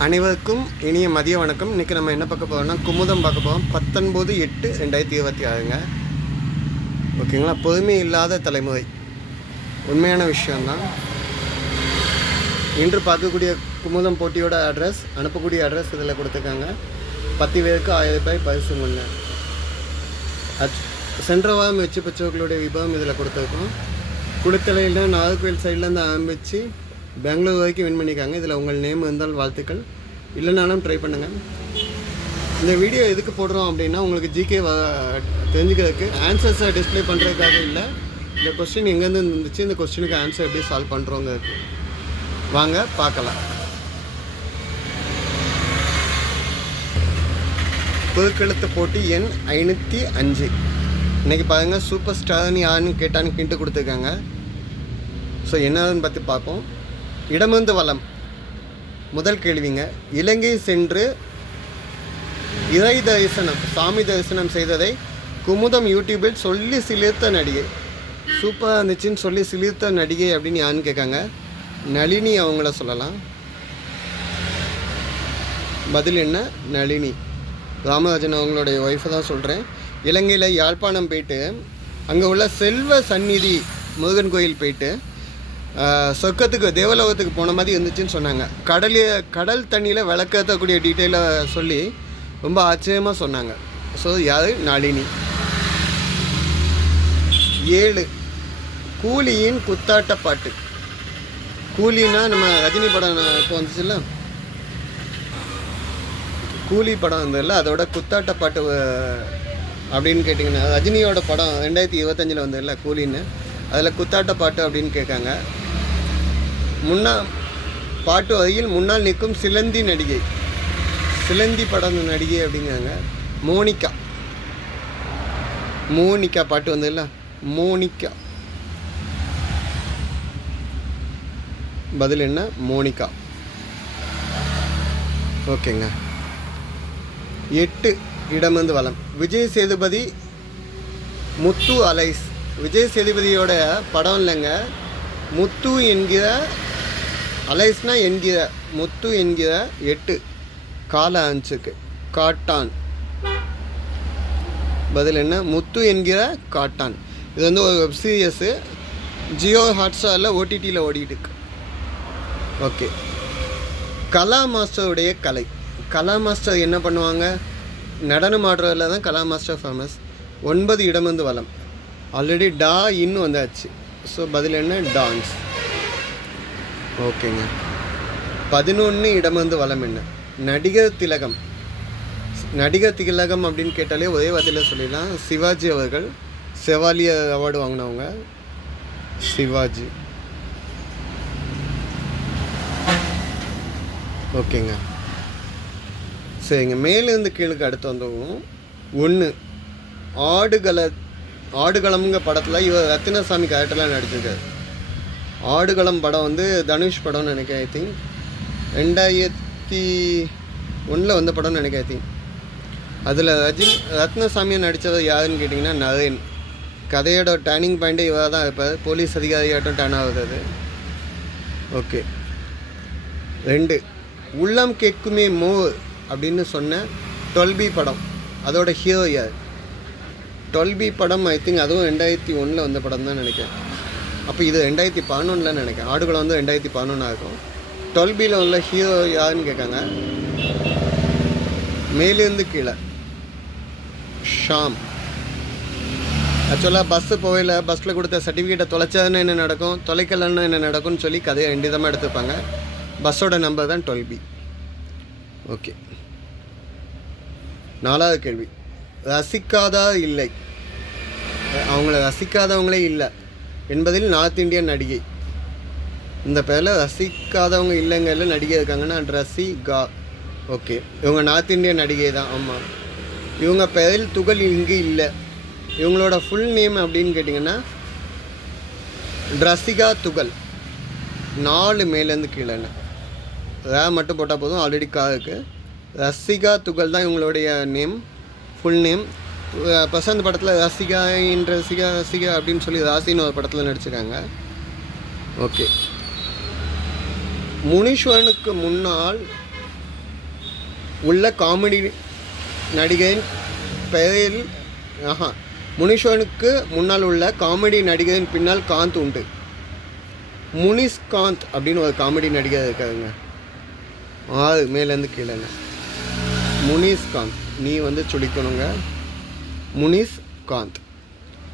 அனைவருக்கும் இனிய மதிய வணக்கம். இன்றைக்கி நம்ம என்ன பார்க்க போகிறோம்னா குமுதம் பார்க்க போகிறோம். 19/8/2026 ஓகேங்களா. பொறுமை இல்லாத தலைமுறை உண்மையான விஷயந்தான். இன்று பார்க்கக்கூடிய குமுதம் போட்டியோட அட்ரஸ், அனுப்பக்கூடிய அட்ரஸ் இதில் கொடுத்துருக்காங்க. 10 பேருக்கு 1000 ரூபாய் பரிசு முன்ன. சென்ற வாரம் வச்சு பெற்றவர்களுடைய விபவம் இதில் கொடுத்துருக்கோம். குளித்தலையில் நாகர்கோவில் சைட்லேருந்து ஆரம்பித்து பெங்களூர் வரைக்கும் வின் பண்ணியிருக்காங்க. இதில் உங்கள் நேம் இருந்தால் வாழ்த்துக்கள், இல்லைனாலும் ட்ரை பண்ணுங்கள். இந்த வீடியோ எதுக்கு போடுறோம் அப்படின்னா, உங்களுக்கு ஜிகே தெரிஞ்சுக்கிறதுக்கு, ஆன்சர்ஸை டிஸ்பிளே பண்ணுறதுக்காக இல்லை. இந்த கொஸ்டின் எங்கேருந்து இருந்துச்சு, இந்த கொஸ்டினுக்கு ஆன்சர் எப்படி சால்வ் பண்ணுறோங்கிறதுக்கு. வாங்க பார்க்கலாம். குறுக்கெழுத்து போட்டி எண் 505. இன்றைக்கி பாருங்கள், சூப்பர் ஸ்டார்னு யாருன்னு கேட்டான்னு ஹிண்ட்டு கொடுத்துருக்காங்க. ஸோ என்னதுன்னு பற்றி பார்ப்போம். இடமிருந்து வலம் முதல் கேள்விங்க. இலங்கை சென்று இறை தரிசனம், சாமி தரிசனம் செய்ததை குமுதம் யூடியூபில் சொல்லி சிலிர்த்த நடிகை. சூப்பராக இருந்துச்சுன்னு சொல்லி சிலிர்த்த நடிகை அப்படின்னு யாருன்னு கேட்காங்க. நளினி அவங்கள சொல்லலாம். பதில் என்ன? நளினி. ராமராஜன் அவங்களுடைய ஒய்ஃபை தான் சொல்கிறேன். இலங்கையில் யாழ்ப்பாணம் போயிட்டு அங்கே உள்ள செல்வ சந்நிதி முருகன் கோயில் போயிட்டு சொர்க்கத்துக்கு, தேவலோகத்துக்கு போன மாதிரி இருந்துச்சுன்னு சொன்னாங்க. கடல் தண்ணியில் விளக்கத்தக்கூடிய டீட்டெயிலாக சொல்லி ரொம்ப ஆச்சரியமாக சொன்னாங்க. ஸோ யார்? நளினி. 7 கூலியின் குத்தாட்ட பாட்டு. கூலினா நம்ம ரஜினி படம் இப்போ வந்துச்சுல்ல, கூலி படம் வந்ததில்ல, அதோட குத்தாட்ட பாட்டு அப்படின்னு கேட்டிங்கன்னா, ரஜினியோட படம் 2025 வந்ததில்ல கூலின்னு, அதில் குத்தாட்ட பாட்டு அப்படின்னு கேட்காங்க. பாட்டு வகையில் முன்னால் நிற்கும் சிலந்தி நடிகை, சிலந்தி படம் நடிகை அப்படிங்கிறாங்க. மோனிகா பாட்டு வந்ததில்ல, மோனிகா. பதில் என்ன? மோனிகா. ஓகேங்க. 8 இடமிருந்து வலம். விஜய் சேதுபதி முத்து அலைஸ். விஜய் சேதுபதியோட படம் இல்லைங்க, முத்து என்கிற, அலைஸ்னா என்கிற, முத்து என்கிற 8 கால அஞ்சுக்கு காட்டான். பதில் என்ன? முத்து என்கிற காட்டான். இது வந்து ஒரு வெப் சீரியஸு, ஜியோ ஹாட்ஸ்டாரில் ஓடிடியில் ஓடிட்டு இருக்கு. ஓகே. கலா மாஸ்டருடைய கலை. கலா மாஸ்டர் என்ன பண்ணுவாங்க? நடனம் ஆடுறதுல தான் கலா மாஸ்டர் ஃபேமஸ். 9 இடமிருந்து வலம். ஆல்ரெடி டா இன்னும் வந்தாச்சு. ஸோ பதில் என்ன? டான்ஸ். ஓகேங்க. 11 இடமிருந்து வலம் என்ன? நடிகர் திலகம். நடிகர் திலகம் அப்படின்னு கேட்டாலே ஒரே வார்த்தையில் சொல்லிடலாம், சிவாஜி அவர்கள். செவாலியர் அவார்டு வாங்கினவங்க சிவாஜி. ஓகேங்க. சரிங்க. மேலேருந்து கீழுக்கு அடுத்து வந்தவங்க. 1 ஆடுகளம்ங்க படத்தில் இவர் ரத்தினசாமி கேரக்டர்லாம் நடிச்சிருக்காரு. ஆடுகளம் படம் வந்து தனுஷ் படம்னு நினைக்கிறேன். ஐ திங்க் 2001 வந்த படம்னு நினைக்கிறேன். ஐ திங்க் அதில் ரத்னசாமியை நடித்தவர் யாருன்னு கேட்டிங்கன்னா நரேன். கதையோட டேர்னிங் பாயிண்ட்டே இவர் தான் இருப்பார். போலீஸ் அதிகாரியாட்டம் டேர்ன் ஆகுது. ஓகே. 2 உள்ளம் கேட்குமே மோர் அப்படின்னு சொன்ன 12B படம், அதோட ஹீரோ யார்? 12B படம் ஐ திங்க் அதுவும் 2001 வந்த படம் தான் நினைக்கிறேன். அப்போ இது 2011 நினைக்கிறேன். ஆடுகளம் வந்து 2011 இருக்கும். 12Bயில் உள்ள ஹீரோ யாருன்னு கேட்காங்க. மேலேருந்து கீழே ஷாம். ஆக்சுவலாக பஸ்ஸு போகல, பஸ்ஸில் கொடுத்த சர்டிஃபிகேட்டை தொலைச்சதுன்னு என்ன நடக்கும், தொலைக்கலன்னு என்ன நடக்கும்னு சொல்லி கதையை 2 விதமாக எடுத்துப்பாங்க. பஸ்ஸோட நம்பர் தான் 12B. ஓகே. 4வது கேள்வி. ரசிக்காதா இல்லை, அவங்கள ரசிக்காதவங்களே இல்லை என்பதில் நார்த் இந்தியன் நடிகை. இந்த பேரில் ரசிக்காதவங்க இல்லைங்க நடிகை இருக்காங்கன்னா ரசிகா. ஓகே. இவங்க நார்த் இந்தியன் நடிகை தான். ஆமாம். இவங்க பெயரில் துகள் இங்கு இல்லை. இவங்களோட ஃபுல் நேம் அப்படின்னு கேட்டிங்கன்னா ரசிகா துகள். 4 மேலேருந்து கீழேன்னு மட்டும் போட்டால் போதும். ஆல்ரெடி இருக்குது. ரசிகா துகள் தான் இவங்களுடைய நேம், ஃபுல் நேம். பிரசாந்த் படத்தில் ரசிகா அப்படின்னு சொல்லி ராசின்னு ஒரு படத்தில் நடிச்சிருக்காங்க. ஓகே. முனீஸ்வரனுக்கு முன்னால் உள்ள காமெடி நடிகையின் பெயரில் முனிஷ்வனுக்கு முன்னால் உள்ள காமெடி நடிகையின் பின்னால் காந்த் உண்டு. முனிஷ்காந்த் அப்படின்னு ஒரு காமெடி நடிகை இருக்காதுங்க. மேலேருந்து கீழேங்க. முனிஷ்காந்த் நீ வந்து சொல்லிக்கணுங்க. முனிஷ்காந்த்.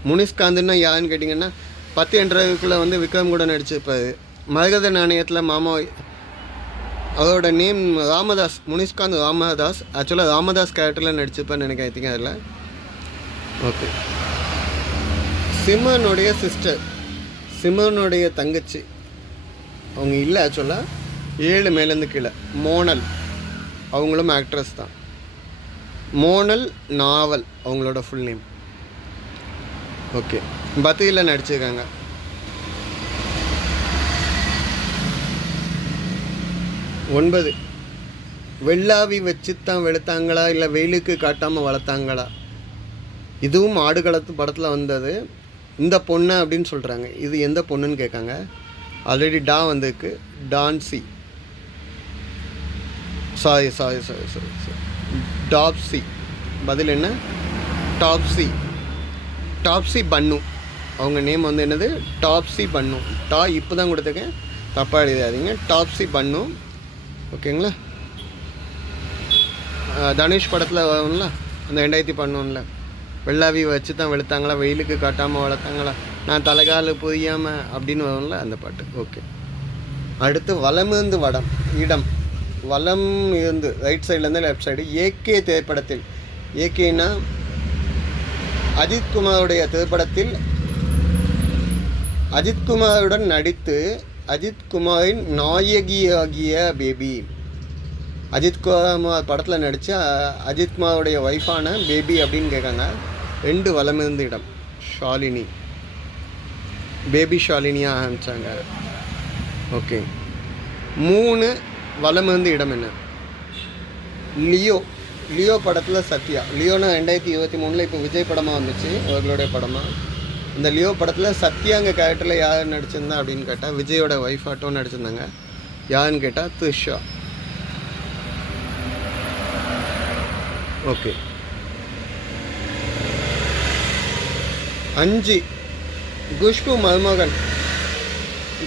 முனிஷ்காந்த்னா யாருன்னு கேட்டிங்கன்னா 10 என்றதுக்குள்ளே வந்து விக்ரம் கூட நடிச்சிருப்பார். மரகத நாணயத்தில் மாமா அவரோட நேம் ராமதாஸ். முனிஷ்காந்த் ராமதாஸ். ஆக்சுவலாக ராமதாஸ் கேரக்டரில் நடிச்சிருப்பான்னு நினைக்கிறேன் அதில். ஓகே. சிம்ரனுடைய சிஸ்டர், சிம்ரனுடைய தங்கச்சி, அவங்க இல்லை ஆக்சுவலாக 7 மேலேருந்து கீழே. மோனல், அவங்களும் ஆக்ட்ரஸ் தான். மோனல் நாவல் அவங்களோட ஃபுல் நேம். ஓகே. பத்தியில் நடிச்சிருக்காங்க. ஒன்பது, வெள்ளாவி வச்சு தான் வெளுத்தாங்களா இல்லை வெயிலுக்கு காட்டாமல் வளர்த்தாங்களா? இதுவும் ஆடுகளத்து படத்தில் வந்தது. இந்த பொண்ணு அப்படின்னு சொல்கிறாங்க. இது எந்த பொண்ணுன்னு கேட்காங்க. ஆல்ரெடி வந்திருக்கு. டான்சி. சாரி டாப்ஸி. பதில் என்ன? டாப்ஸி பன்னு. அவங்க நேம் வந்து என்னது? டாப்ஸி பன்னு. இப்போ தான் கொடுத்துருக்கேன், தப்பாக எழுதாதீங்க. டாப்ஸி பன்னு. ஓகேங்களா? தனுஷ் படத்தில் வரும்ல, அந்த 2011 வெள்ளாவி வச்சு தான் வெளுத்தாங்களா, வெயிலுக்கு காட்டாமல் வளர்த்தாங்களா, நான் தலைகால புரியாமல் அப்படின்னு வரும்ல, அந்த பாட்டு. ஓகே. அடுத்து வலமிருந்து இடம். வலம் இருந்து ரைட் சைட்லேருந்து லெஃப்ட் சைடு. ஏகே திரைப்படத்தில், ஏகேனா அஜித்குமாருடைய திரைப்படத்தில் அஜித்குமாருடன் நடித்து அஜித்குமாரின் நாயகியாகிய பேபி. அஜித்குமார் படத்தில் நடித்து அஜித்குமாருடைய ஒய்ஃபான பேபி அப்படின்னு கேட்காங்க. 2 வலமிருந்து இடம். ஷாலினி, பேபி ஷாலினியாக ஆரம்பித்தாங்க. ஓகே. 3 வலமிருந்து இடம் என்ன? லியோ படத்தில் சத்யா. லியோனா 2023 இப்போ விஜய் படமாக வந்துச்சு, அவர்களுடைய படமாக. இந்த லியோ படத்தில் சத்யாங்க கேரக்டரில் யார் நடிச்சிருந்தா அப்படின்னு கேட்டால் விஜயோட ஒய்ஃப் ஆட்டோ நடிச்சிருந்தாங்க. யாருன்னு கேட்டால் த்ரிஷா. ஓகே. 5, குஷ்பு மருமகன்.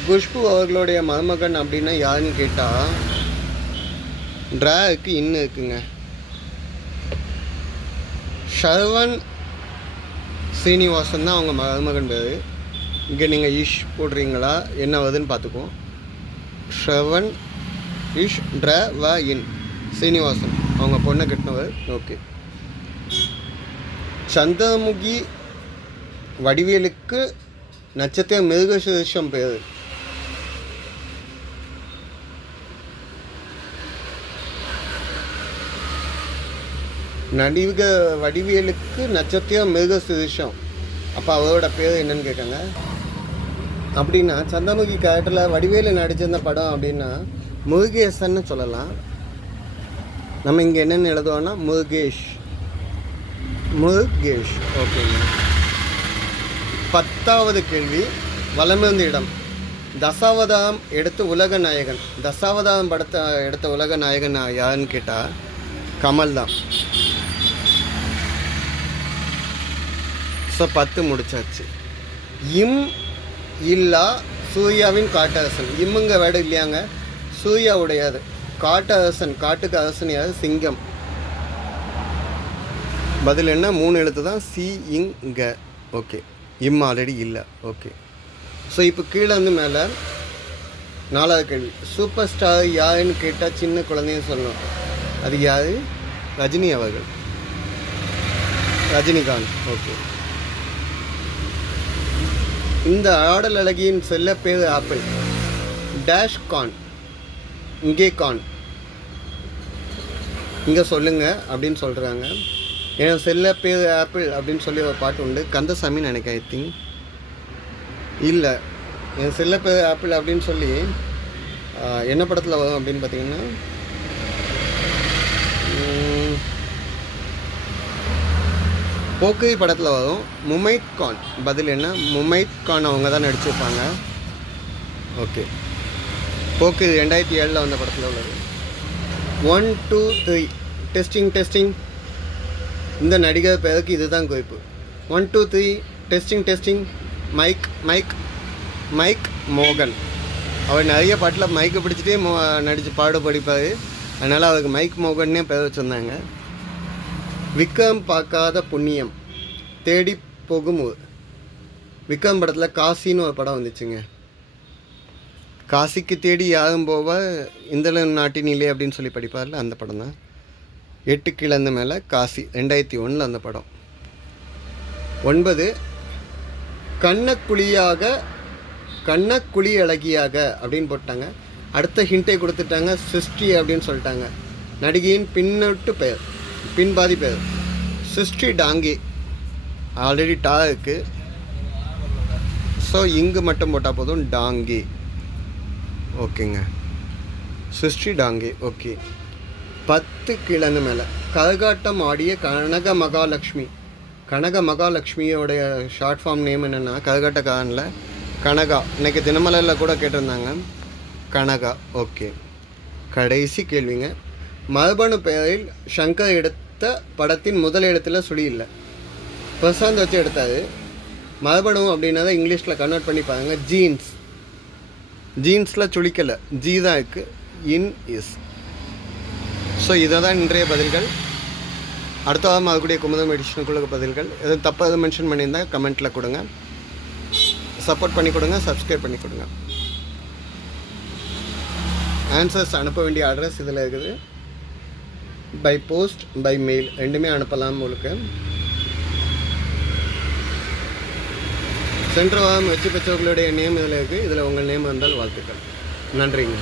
குஷ்பு அவர்களுடைய மருமகன் அப்படின்னா யாருன்னு கேட்டால் ட்ராக்கு இன்னும் இருக்குங்க. ஷர்வன் சீனிவாசன் தான் அவங்க மருமகன் பேர். இங்கே நீங்கள் இஷ் போடுறீங்களா என்ன வருதுன்னு பார்த்துக்குவோம். ஷர்வன் இஷ் இன் சீனிவாசன் அவங்க பொண்ணை கட்டினவர். ஓகே. சந்திரமுகி வடிவேலுக்கு நட்சத்திர மிருகசீர்ஷம் பேர். நடிக வடிவேலுக்கு நட்சத்திரம் மிருகசீர்ஷம். அப்போ அவரோட பேர் என்னன்னு கேட்காங்க. அப்படின்னா சந்திரமுகி கேரக்டரில் வடிவேலு நடிச்சிருந்த படம் அப்படின்னா முருகேசன்னு சொல்லலாம். நம்ம இங்கே என்னென்னு எழுதுவோன்னா முருகேஷ். ஓகேங்க. 10வது கேள்வி, வலமிருந்து இடம். தசாவதாரம் எடுத்த உலக நாயகன். தசாவதாரம் படத்தை எடுத்த உலக நாயகன் யாருன்னு கேட்டால் கமல் தான். ஸோ 10 முடிச்சாச்சு. இல்லா சூர்யாவின் காட்டரசன். இம்முங்க வேடு இல்லையாங்க, சூர்யா உடையாது. காட்டரசன், காட்டுக்கு அரசன் யார்? சிங்கம். பதில் என்ன? 3 எழுத்து தான். இங்க. ஓகே. ஆல்ரெடி இல்லை. ஓகே. ஸோ இப்போ கீழே வந்து மேலே 4வது கேள்வி, சூப்பர் ஸ்டார் யாருன்னு கேட்டால் சின்ன குழந்தைன்னு சொல்லணும். அது யார்? ரஜினி அவர்கள். ரஜினிகாந்த். ஓகே. இந்த ஆடல் அழகியின் செல்ல பேர் ஆப்பிள். கான். இங்கே சொல்லுங்க அப்படின்னு சொல்கிறாங்க. என் செல்ல பேர் ஆப்பிள் அப்படின்னு சொல்லி ஒரு பாட்டு உண்டு. கந்தசாமி நினைக்க. ஐ திங்க் இல்லை. என் செல்ல பேர் ஆப்பிள் அப்படின்னு சொல்லி என்ன படத்தில் வரும் அப்படின்னு பார்த்தீங்கன்னா போக்கிரி படத்தில் வரும். முமைத் கான். பதில் என்ன? முமைத் கான் அவங்க தான் நடிச்சிருப்பாங்க. ஓகே. போக்கிரி 2007 வந்த படத்தில் உள்ளது. 1 2 3 டெஸ்டிங். இந்த நடிகர் பேருக்கு இதுதான் குறிப்பு. 1 2 3 டெஸ்டிங். மைக் மோகன். அவர் நிறைய பாட்டில் மைக்கை பிடிச்சிட்டே நடித்து படிப்பார். அதனால் அவருக்கு மைக் மோகன்னே பேர் வச்சுருந்தாங்க. விக்ரம் பார்க்காத புண்ணியம், தேடி போகும் ஊர். விக்ரம் படத்தில் காசின்னு ஒரு படம் வந்துச்சுங்க. காசிக்கு தேடி யாரும் போவா இந்த நாட்டினிலே அப்படின்னு சொல்லி படிப்பார்ல, அந்த படம் தான். 8 கிழந்த மேலே காசி, 2001 அந்த படம். 9 கண்ணக்குழி அழகியாக அப்படின்னு போட்டாங்க. அடுத்த ஹிண்ட்டை கொடுத்துட்டாங்க, சிருஷ்டி அப்படின்னு சொல்லிட்டாங்க. நடிகையின் பின்பாதி பெயர் சிருஷ்டி டாங்கே. ஆல்ரெடி டா இருக்குது, ஸோ இங்கு மட்டும் போட்டால் போதும், டாங்கே. ஓகேங்க, சிருஷ்டி டாங்கே. ஓகே. 10 கிழந்து மேலே கரகாட்டம் ஆடிய கனக மகாலட்சுமியோடைய ஷார்ட் ஃபார்ம் நேம் என்னென்னா கரகாட்டக்காரனில் கனகா. இன்றைக்கி தினமலரில் கூட கேட்டிருந்தாங்க, கனகா. ஓகே. கடைசி கேள்விங்க. மரபணு பெயரில் சங்கர் எடுத்த படத்தின் முதல் இடத்துல சுழி இல்லை. பிரசாந்த் வச்சு எடுத்தார். மரபணு அப்படின்னா இங்கிலீஷில் கன்வெர்ட் பண்ணி பாருங்க, ஜீன்ஸில் சுழிக்கலை, ஜி தான் இருக்குது, இஸ். ஸோ இதை தான் இன்றைய பதில்கள். அடுத்த வாரம் அதுக்கூடிய குமுதம் எடிஷனுக்குள்ள பதில்கள். எதுவும் தப்பாக எதுவும் மென்ஷன் பண்ணியிருந்தால் கமெண்ட்டில் கொடுங்க. சப்போர்ட் பண்ணி கொடுங்க, சப்ஸ்கிரைப் பண்ணி கொடுங்க. ஆன்சர்ஸ் அனுப்ப வேண்டிய அட்ரஸ் இதில் இருக்குது. பை போஸ்ட், பை மெயில் ரெண்டுமே அனுப்பலாம். உங்களுக்கு சென்ற வாரம் வெற்றி பெற்றவர்களுடைய நேம் இதில் இருக்குது. இதில் உங்கள் நேம் வந்தால் வாழ்த்துக்கள். நன்றிங்க.